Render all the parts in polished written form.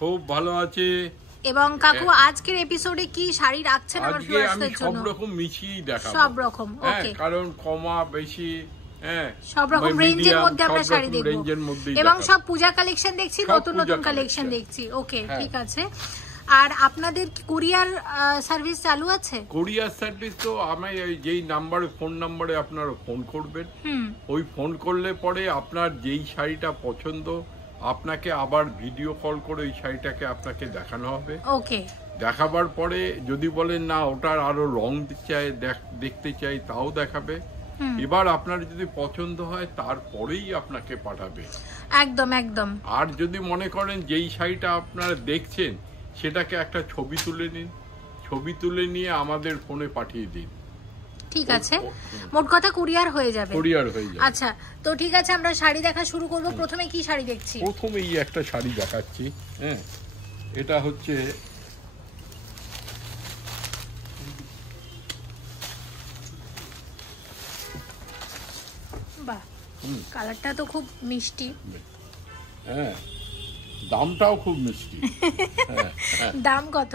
খুব ভালো আছি। এবং কাকু আজকের এপিসোডে কি শাড়ি রাখছেন আমার ভিউয়ার্সদের জন্য? সব রকম মিশিয়ে দেখাবো। সব রকম, ওকে। কারণ কমা বেশি সব রকম রেঞ্জের মধ্যে আমরা শাড়ি দেখব এবং সব পূজা কালেকশন দেখছি, নতুন নতুন কালেকশন দেখছি। ওকে, ঠিক আছে। আর আপনাদের কুরিয়ার সার্ভিস চালু আছে? কুরিয়ার সার্ভিস তো আমি যেই নাম্বারে ফোন নাম্বারে আপনারা ফোন করবেন, ওই ফোন করলে পরে আপনার যেই শাড়িটা পছন্দ আপনাকে আবার ভিডিও কল করে ওই শাড়িটাকে আপনাকে দেখানো হবে। ওকে, দেখাবার পরে যদি বলেন না ওটার আরো রং চাই দেখতে চাই তাও দেখাবে। এবার আপনার যদি পছন্দ হয় তারপরেই আপনাকে পাঠাবে। একদম একদম। আর যদি মনে করেন যেই শাড়িটা আপনারা দেখছেন সেটাকে একটা ছবি তুলে নিন, ছবি তুলে নিয়ে আমাদের ফোনে পাঠিয়ে দিন। ঠিক আছে, মোট কথা কুরিয়ার হয়ে যাবে। কুরিয়ার হয়ে যাবে। আচ্ছা, তো ঠিক আছে, আমরা শাড়ি দেখা শুরু করব। প্রথমে কি শাড়ি দেখছি? প্রথমেই একটা শাড়ি দেখাচ্ছি। এটা হচ্ছে বাহ, কালারটা তো খুব মিষ্টি। দামটাও খুব মিষ্টি। দাম কত?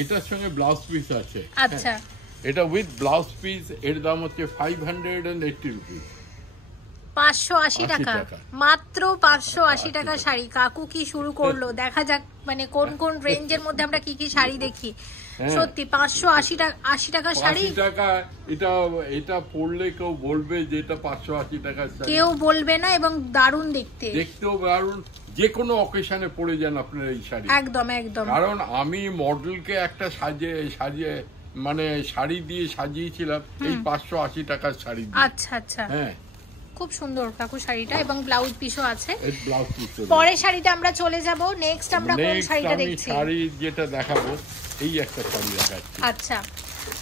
এটার সঙ্গে ব্লাউজ পিস আছে। আচ্ছা, এটা উইথ ব্লাউজ পিস, এর দাম হচ্ছে 580 রুপিস। 580 টাকা, মাত্র 580 টাকা শাড়ি। কাকু কি শুরু করলো, দেখা যাক মানে কোন কোন রেঞ্জের মধ্যে আমরা কি কি শাড়ি দেখি। সত্যি 580 টাকা শাড়ি। এটা পরলে কেউ বলবে যে এটা 580 টাকা শাড়ি, কেউ বলবে না। এবং দারুণ দেখতেও দারুণ। যে কোনো অকেশনে পরে যান আপনার এই শাড়ি। একদম একদম। কারণ আমি মডেলকে একটা সাজিয়ে মানে শাড়ি দিয়ে সাজিয়েছিলাম এই 580 টাকার শাড়ি। আচ্ছা আচ্ছা, খুব সুন্দর কাকু শাড়িটা, এবং ব্লাউজ পিসও আছে। পরের শাড়িতে আমরা চলে যাব। নেক্সট আমরা কোন শাড়িটা দেখছি? শাড়ি যেটা দেখাবো এই একটা শাড়ি দেখাচ্ছি। আচ্ছা,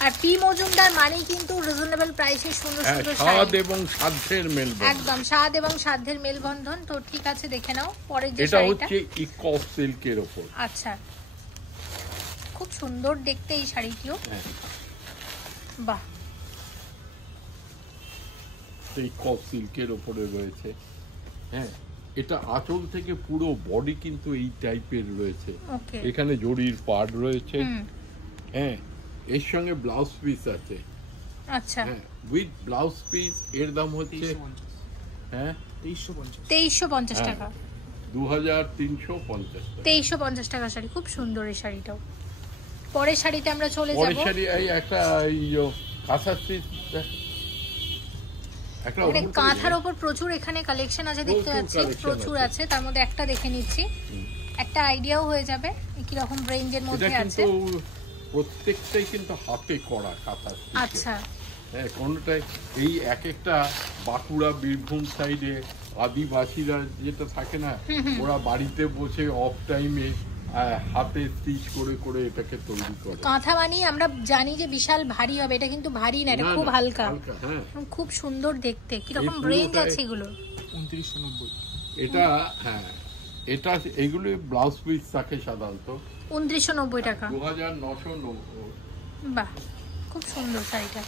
আর পি মজুমদার মানে কিন্তু রিজনেবল প্রাইসে সুন্দর সুন্দর শাড়ি। স্বাদ এবং সাধ্যের মেলবন্ধন। একদম, স্বাদ এবং সাধ্যের মেলবন্ধন। তো ঠিক আছে, দেখে নাও পরের যে শাড়িটা। এটা হচ্ছে ইকো সিল্কের উপর। আচ্ছা, খুব সুন্দর দেখতে এই শাড়িটিও। বাহ, ইকো সিল্কের উপরে রয়েছে। এটা আঁচল থেকে পুরো বডি কিন্তু এই টাইপের রয়েছে। এখানে জরির পাড় রয়েছে। এর সঙ্গে ব্লাউজ পিস আছে। আচ্ছা, উইথ ব্লাউজ পিস এর দাম হচ্ছে 2350 টাকা। 2350 টাকা। 2350 টাকা শাড়ি, খুব সুন্দর এই শাড়িটাও। পরের শাড়িতে আমরা চলে যাব। পরের শাড়ি এই একটা কাঁথা পিস। মানে কাঁথার উপর প্রচুর এখানে কালেকশন আছে, দেখতে পাচ্ছি প্রচুর আছে। তার মধ্যে একটা দেখে নিচ্ছি, একটা আইডিয়াও হয়ে যাবে কি রকম রেঞ্জের মধ্যে আছে। প্রত্যেকটাই কিন্তু হাতে করা কাঁথা। আচ্ছা, কোনটাই এই এক একটা বাঁকুড়া বীরভূম সাইডে আদিবাসীরা যেটা থাকে না, ওরা বাড়িতে বসে অফ টাইমে হাতে স্টিচ করে করে এটাকে তৈরি করে। কাঁথা বানিয়ে আমরা জানি যে বিশাল ভারী হবে, এটা কিন্তু ভারী না, এটা খুব হালকা। খুব সুন্দর দেখতে। কি রকম রেঞ্জ আছে এগুলো? 2990। এটা এটা এগুলো ব্লাউজ পিস থাকে সাধারণত 2990 টাকা। 2990। বাহ, খুব সুন্দর শাড়িটা।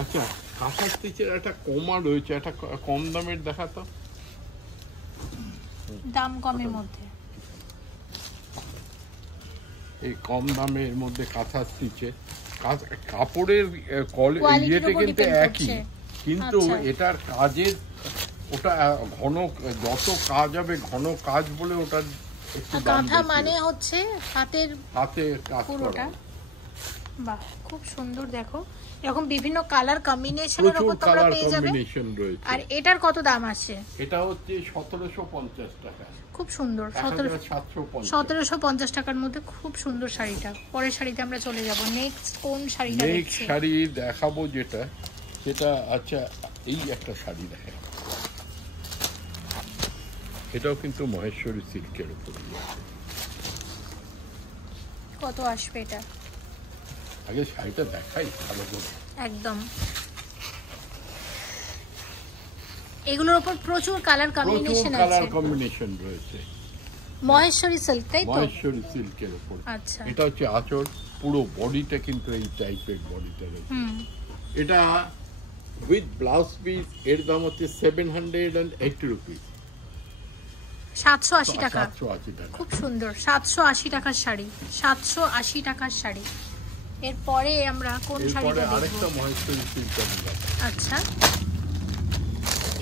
আচ্ছা, কাঁথা স্টিচের একটা কমা রয়েছে, একটা কম দামের দেখাতো। দাম কমের মধ্যে, এই কম দামের মধ্যে কাঁথা স্টিচে কাপড়ের ইয়েতে কিন্তু একই, কিন্তু এটার কাজের ওটা ঘন, যত কাজ হবে ঘন কাজ বলে ওটার কাঁথা মানে হচ্ছে হাতে কাজ পুরোটা। বাহ, খুব সুন্দর। দেখো এরকম বিভিন্ন কালার কম্বিনেশনের উপর তোমরা পেয়ে যাবে। আর এটার কত দাম আছে? এটা হচ্ছে 1750 টাকা। খুব সুন্দর, 1750 টাকার মধ্যে খুব সুন্দর শাড়িটা। পরের শাড়িতে আমরা চলে যাব। নেক্সট কোন শাড়িটা দেখছি? নেক্সট শাড়ি দেখাবো সেটা আচ্ছা, এই একটা শাড়ি দেখেন। এটাও কিন্তু মহেশ্বরী সিল্কের উপর। কত আসবে এটা? আগে শাড়িটা দেখাই ভালো করে। একদম, এগুলোর উপর প্রচুর কালার কম্বিনেশন আছে। কালার কম্বিনেশন রয়েছে। মহেশ্বরী সিল্ক, তাই তো? মহেশ্বরী সিল্কের উপর। আচ্ছা, এটা হচ্ছে আঁচল, পুরো বডিটা কিন্তু এই টাইপের বডিটা রয়েছে। এটা উইথ ব্লাউজ পিস এর দাম হচ্ছে 780 রুপিস। 780 টাকা, 780 টাকা। খুব সুন্দর, 780 টাকার শাড়ি, 780 টাকার শাড়ি। এরপরে আমরা কোন শাড়িটা দেখব? আরেকটা মহেশ্বরী সিল্ক। আচ্ছা,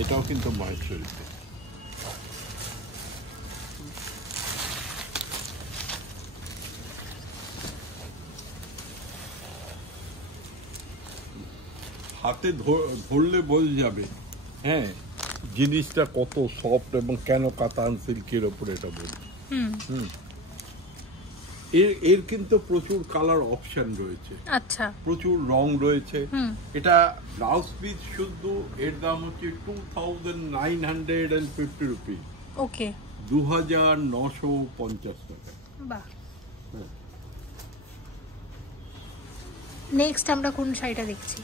এটাও কিন্তু মহেশ্বরী। হাতে ধরলে বোঝা যাবে, হ্যাঁ, জিনিসটা কত সফট এবং কেন কাতান সিল্কের ওপরে এটা বলছি। এর কিন্তু প্রচুর কালার অপশন রয়েছে, আচ্ছা, প্রচুর রং রয়েছে। এটা ব্লাউজ পিস শুধু এর দাম হচ্ছে 2950 রুপি। ওকে, 2950 টাকা। বাহ। নেক্সট আমরা কোন শাড়িটা দেখছি?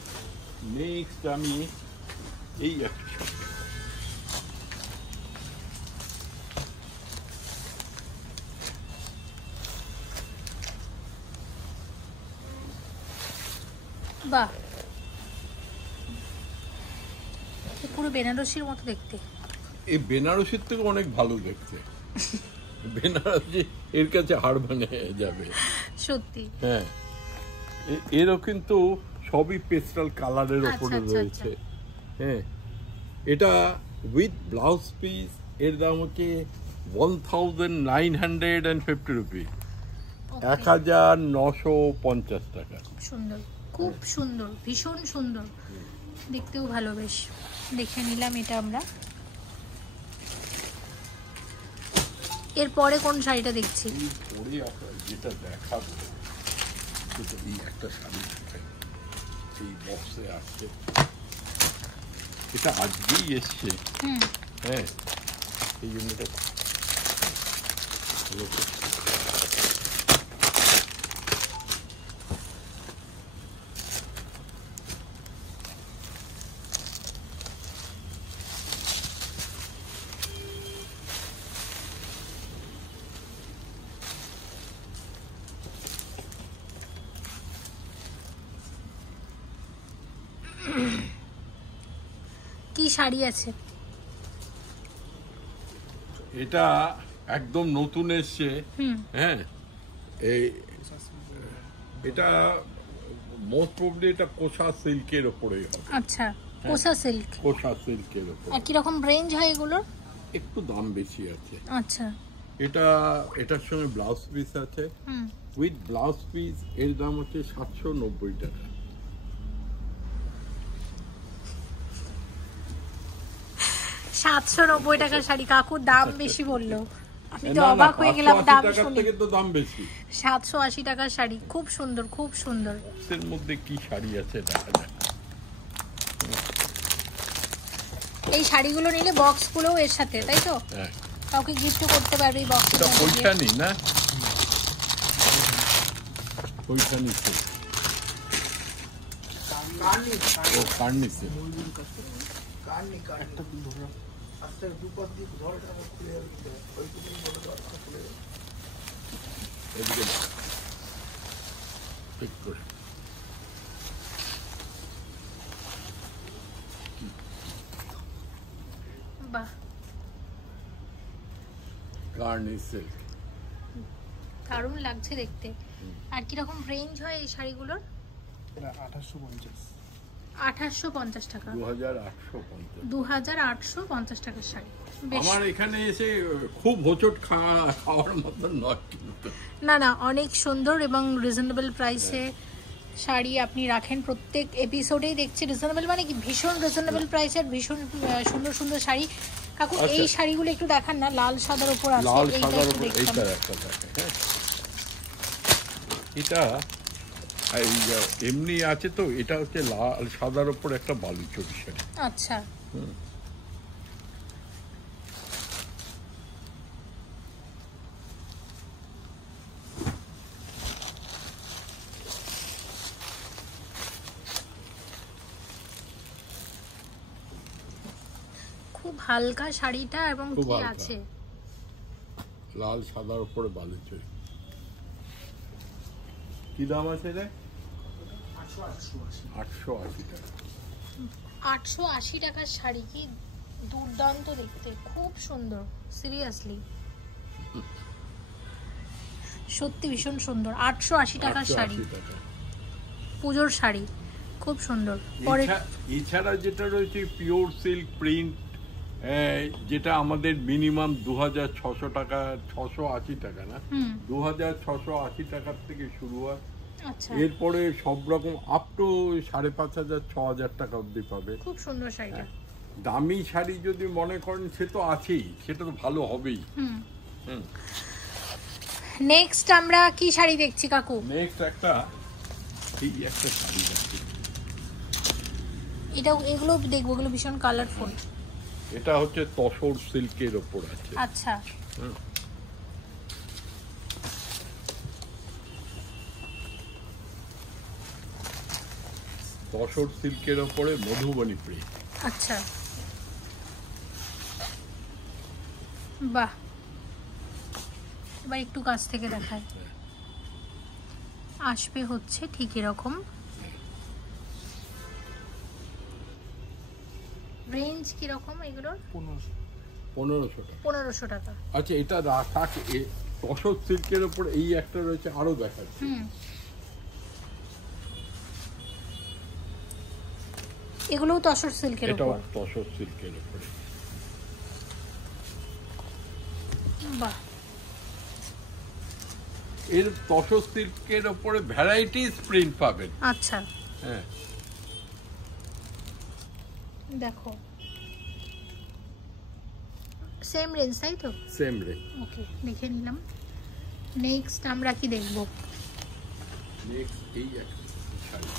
নেক্সট আমি এই একটা শাড়ি, বাহ, পুরো বেনারসির মতো দেখতে। এই বেনারসির থেকে অনেক ভালো দেখতে। বেনারসি এর কাছে হার মানে যাবে সত্যি। হ্যাঁ, এরও কিন্তু সবই পেস্টাল কালারের ওপরে আচ্ছা, রয়েছে। হ্যাঁ, এটা উইথ ব্লাউজ পিস এর দাম হচ্ছে 1950 রুপি, 1950 টাকা। খুব সুন্দর, খুব সুন্দর, ভীষণ সুন্দর, দেখতেও ভালো। বেশ, দেখে নিলাম এটা আমরা। এরপরে কোন শাড়িটা দেখছি? পরে যেটা দেখাবো এই একটা শাড়ি এই বক্সে আসছে, এটা আজকেই এসছে। হ্যাঁ, এই জন্য কি শাড়ি আছে? এটা একদম নতুন এসছে। হ্যাঁ, এটা মোস্ট প্রবলি এটা কোষা সিল্কের উপরেই হবে। আচ্ছা, কোষা সিল্ক, কোষা সিল্কের উপর। আর কি রকম রেঞ্জ হয় এগুলোর? একটু দাম বেশি আছে। আচ্ছা, এটার সঙ্গে ব্লাউজ পিস আছে। উইথ ব্লাউজ পিস এর দাম হচ্ছে 790 টাকা। 790 টাকার শাড়ি। কাকু দাম বেশি বললো, আমি তো অবাক হয়ে গেলাম দাম শুনে। তো দাম বেশি। 780 টাকার শাড়ি, খুব সুন্দর, খুব সুন্দর। এর মধ্যে কি শাড়ি আছে দেখা যাক। এই শাড়িগুলো নিলে বক্স গুলোও এর সাথে, তাই তো? হ্যাঁ, কাউকে গিফট করতে পারবে এই বক্স। এটা পৈঠানি না? পৈঠানি ও কার্নিসে। ঠিক করে বাহ, কার্নিসে দারুণ লাগছে দেখতে। আর কি রকম রেঞ্জ হয় এই শাড়িগুলোর? 1850 টাকা। 2850 টাকার শাড়ি। আমার এখানে এসে খুব হোঁচট খাওয়ার মতো নয় কিন্তু। না না, অনেক সুন্দর এবং রিজনেবল প্রাইসে শাড়ি আপনি রাখেন। প্রত্যেক এপিসোডেই দেখছি রিজনেবল, মানে কি ভীষণ রিজনেবল প্রাইসের ভীষণ সুন্দর সুন্দর শাড়ি। কাকু এই শাড়িগুলো একটু দেখান না, লাল সাদার উপর আছে। লাল সাদার উপর এইটা একটা দেখে। হ্যাঁ, এটা এমনি আছে তো, এটা হচ্ছে লাল সাদার উপর একটা বালুচরি শাড়ি। আচ্ছা, খুব হালকা শাড়িটা এবং কি আছে লাল সাদার উপরে বালুচরি। কি দাম আছে রে? 880 টাকা। 880 টাকার শাড়ি, কি দুর্দান্ত দেখতে, খুব সুন্দর, সিরিয়াসলি সত্যি ভীষণ সুন্দর। 880 টাকার শাড়ি, পুজোর শাড়ি, খুব সুন্দর। পরে এছাড়া যেটা রয়েছে পিওর সিল্ক প্রিন্ট, যেটা আমাদের মিনিমাম 2600 টাকা, 680 টাকা না, 2680 টাকার থেকে শুরু হয়। আচ্ছা, এরপরে সব রকম আপ টু 5500 6000 টাকা অবধি পাবে। খুব সুন্দর শাড়িটা। দামি শাড়ি যদি মনে করেন সে তো আছেই, সেটা তো ভালো হবেই। নেক্সট আমরা কি শাড়ি দেখছি কাকু? নেক্সট এই একটা শাড়ি দেখছি, এগুলো দেখবো, এগুলো ভীষণ কালারফুল। এটা হচ্ছে তসর সিল্কের ওপর আছে। আচ্ছা, তসর সিল্কের ওপরে মধুবনী প্রিন্ট। আচ্ছা, বাহ, এবার একটু কাছ থেকে দেখায়। আসবে হচ্ছে ঠিক এরকম। রেঞ্জ কিরকম এগুলোর? 1500 টাকা। 1500 টাকা। আচ্ছা, এটা রাখা তসর সিল্কের ওপর এই একটা রয়েছে, আরো দেখাচ্ছি। এগুলোও তসর সিল্কের উপর? এটাও তসর সিল্কের উপরে। বাহ, এর তসর সিল্কের উপরে ভ্যারাইটিস প্রিন্ট পাবেন। আচ্ছা, হ্যাঁ, দেখো সেম রেঞ্জ, তাই তো? Same range. ওকে, দেখে নিলাম। নেক্সট আমরা কি দেখব? নেক্সট এই একটা শাড়ি,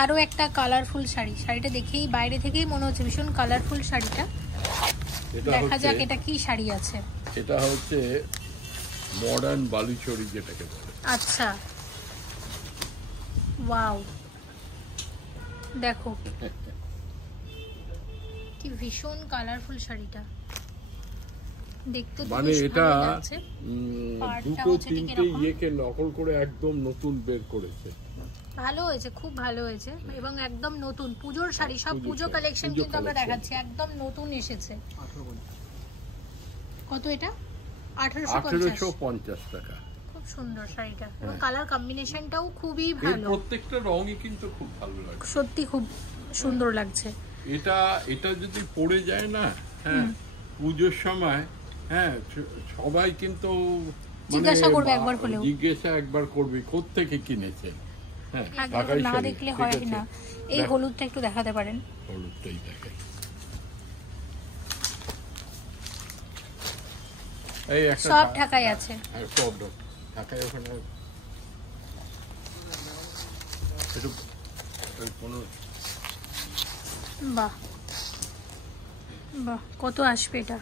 আরো একটা কালারফুল শাড়ি। শাড়িটা দেখেই বাইরে থেকেই মনে হচ্ছে ভীষণ কালারফুল শাড়িটা। দেখা যাক এটা কি শাড়ি আছে। এটা হচ্ছে মডার্ন বালুচরী যেটাকে বলে। আচ্ছা, ওয়াও, দেখো কি ভীষণ কালারফুল শাড়িটা দেখতে। মানে এটা দুটো তিনটে ইয়েকে নকল করে একদম নতুন বের করেছে। ভালো হয়েছে, খুব ভালো হয়েছে, এবং একদম নতুন পুজোর শাড়ি, সব পুজো কালেকশন কিন্তু আমরা দেখাচ্ছি, একদম নতুন এসেছে। কত এটা? 1850 টাকা। খুব সুন্দর শাড়িটা, এবং কালার কম্বিনেশনটাও খুবই ভালো। প্রত্যেকটা রঙই কিন্তু খুব ভালো লাগে, সত্যি খুব সুন্দর লাগছে। এটা যদি পড়ে যায় না, হ্যাঁ, পুজোর সময়, হ্যাঁ, সবাই কিন্তু জিজ্ঞাসা করবে একবার হলেও, জিজ্ঞাসা একবার করবে কোত্থেকে কিনেছেন। হ্যাঁ, না দেখলে হয় না। এই হলুদটা একটু দেখাতে পারেন? হলুদটাই দেখেন। এই একটা সব ঢাকায় আছে, সব ঢাকায়। ওখানে একটু বাহ বাহ, কত আসবে এটা?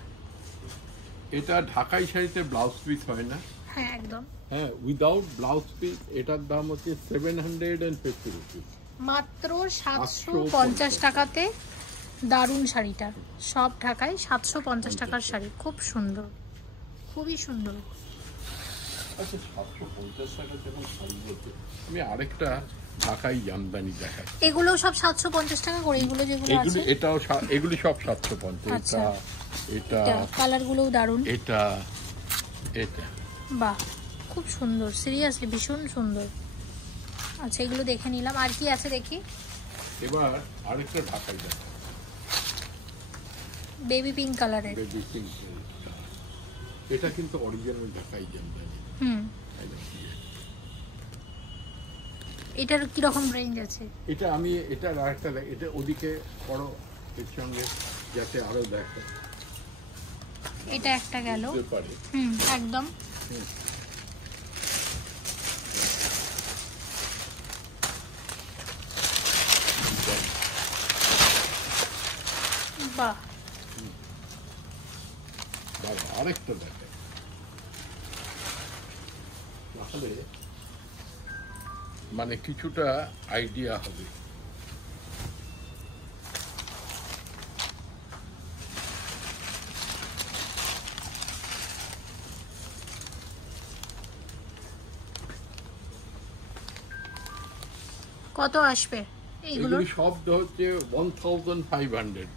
এটা ঢাকাই শাড়িতে ব্লাউজ পিস হয় না? হ্যাঁ, একদম। হ্যাঁ, উইদাউট ব্লাউজ পিস এটার দাম হচ্ছে 750 রুপিস। মাত্র 750 টাকাতে দারুণ শাড়িটা। সব ঢাকায় 750 টাকার শাড়ি, খুব সুন্দর, খুবই সুন্দর। আচ্ছা, 750 টাকা যখন শাড়ি বলতে, আমি আরেকটা ঢাকাই জামদানি দেখাই। এগুলো সব 750 টাকা করে, এগুলো যেগুলো আছে এটাও, এগুলি সব 750। আচ্ছা, এটা কালারগুলোও দারুণ। এটা বাহ, খুব সুন্দর, সিরিয়াসলি ভীষণ সুন্দর। আচ্ছা, এগুলো দেখে নিলাম। আর কি আছে দেখি? এবার আরেকটা ঢাকাই দেখা, বেবি পিঙ্ক কালারের। বেবি পিঙ্ক, এটা কিন্তু অরিজিনাল ঢাকাই জামদানি। এটার কি রকম রেঞ্জ আছে? এটা আরেকটা, এটা ওদিকে করো এর সঙ্গে, যাতে আরো দেখো। এটা একটা গেল, একদম। বাহ, আরেকটা দেখে, তাহলে মানে কিছুটা আইডিয়া হবে। কত আসবে এইগুলো সব হচ্ছে 1500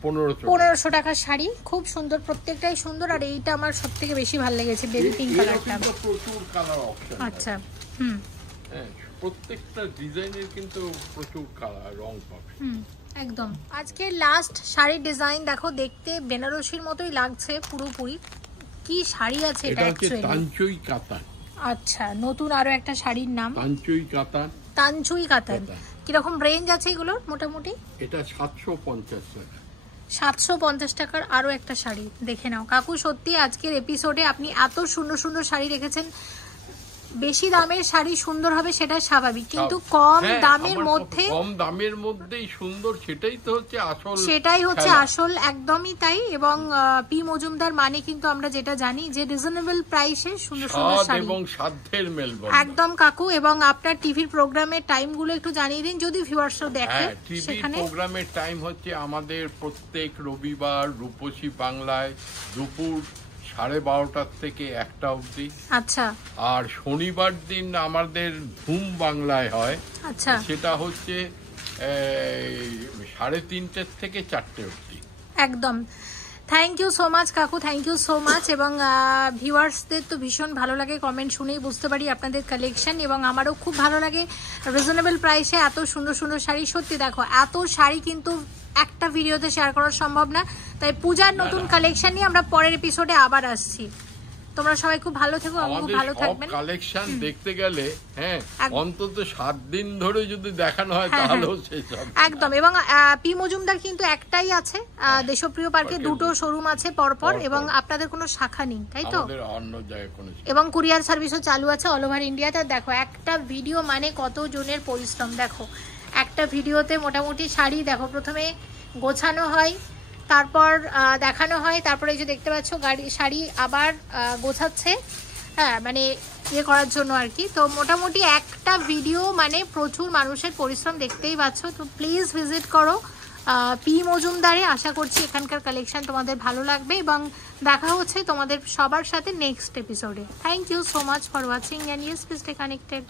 1500 টাকার শাড়ি, খুব সুন্দর, প্রত্যেকটাই সুন্দর। আর এইটা আমার সবথেকে বেশি ভালো লেগেছে, বেবি পিঙ্ক কালারটা। প্রচুর কালার অপশন। আচ্ছা, প্রত্যেকটা ডিজাইনের কিন্তু প্রচুর কালার রং পাবে। একদম। আজকে লাস্ট শাড়ির ডিজাইন দেখো, দেখতে বেনারসির মতোই লাগছে পুরোপুরি। কি শাড়ি আছে এটা? অ্যাকচুয়ালি তানচুই কাতান। আচ্ছা, নতুন আরো একটা শাড়ির নাম তানচুই কাতান। তানচুই কাতান। কিরকম রেঞ্জ আছে এগুলো মোটামুটি? এটা 750 টাকা। 750 টাকার আরো একটা শাড়ি দেখে নাও। কাকু সত্যি আজকের এপিসোডে আপনি এত সুন্দর সুন্দর শাড়ি রেখেছেন। বেশি দামের শাড়ি সুন্দর হবে সেটা স্বাভাবিক, কিন্তু কম দামের মধ্যে, কম দামের মধ্যেই সুন্দর, সেটাই তো হচ্ছে আসল, সেটাই হচ্ছে আসল। একদমই তাই। এবং পি মজুমদার মানে কিন্তু আমরা যেটা জানি যে রিজনেবল প্রাইসে সুন্দর সুন্দর শাড়ি এবং সাধ্যের মেলবন্ধন। একদম কাকু। এবং আপনার টিভির প্রোগ্রামের টাইমগুলো একটু জানিয়ে দিন যদি ভিউয়ার্সরা দেখে। টিভি প্রোগ্রামের টাইম হচ্ছে আমাদের প্রত্যেক রবিবার রূপসী বাংলায় দুপুর 12:30 থেকে 1টা অবধি। আচ্ছা। আর শনিবার দিন আমাদের ধুম বাংলায় হয়। আচ্ছা। সেটা হচ্ছে 3:30 থেকে 4টে অবধি। একদম। থ্যাংক ইউ সো মাচ কাকু, থ্যাংক ইউ সো মাচ। এবং ভিউয়ার্সদের তো ভীষণ ভালো লাগে, কমেন্ট শুনেই বুঝতে পারি আপনাদের কালেকশন। এবং আমারও খুব ভালো লাগে রিজনেবল প্রাইসে এত সুন্দর সুন্দর শাড়ি। সত্যি দেখো, এত শাড়ি কিন্তু একটা ভিডিওতে শেয়ার করা সম্ভব না। তাই পূজার নতুন কালেকশন নিয়ে আমরা পরের এপিসোডে আবার আসছি। তোমরা সবাই খুব ভালো থেকো, আমি খুব ভালো থাকবেন। কালেকশন দেখতে গেলে অন্তত 7 দিন ধরে যদি দেখানো হয় তাহলেও শেষ হবে একদম। এবং পি মজুমদার কিন্তু একটাই আছে, দেশপ্রিয় পার্কে 2টো শোরুম আছে পরপর। এবং আপনাদের কোনো শাখা নেই, তাই তো? আমাদের অন্য জায়গায় কোনো। এবং কুরিয়ার সার্ভিসও চালু আছে অল ওভার ইন্ডিয়াতে। দেখো একটা ভিডিও মানে কত জনের পরিশ্রম। দেখো একটা ভিডিওতে মোটামুটি শাড়ি দেখো প্রথমে গোছানো হয়, তারপর দেখানো হয়, তারপরে এই যে দেখতে পাচ্ছ শাড়ি আবার গোছাচ্ছে, মানে ইয়ে করার জন্য আর কি। তো মোটামুটি একটা ভিডিও মানে প্রচুর মানুষের পরিশ্রম দেখতেই পাচ্ছ। তো প্লিজ ভিজিট করো পি মজুমদারে। আশা করছি এখানকার কালেকশন তোমাদের ভালো লাগবে এবং দেখা হচ্ছে তোমাদের সবার সাথে নেক্সট এপিসোডে। Thank you so much for watching and yes please stay connected.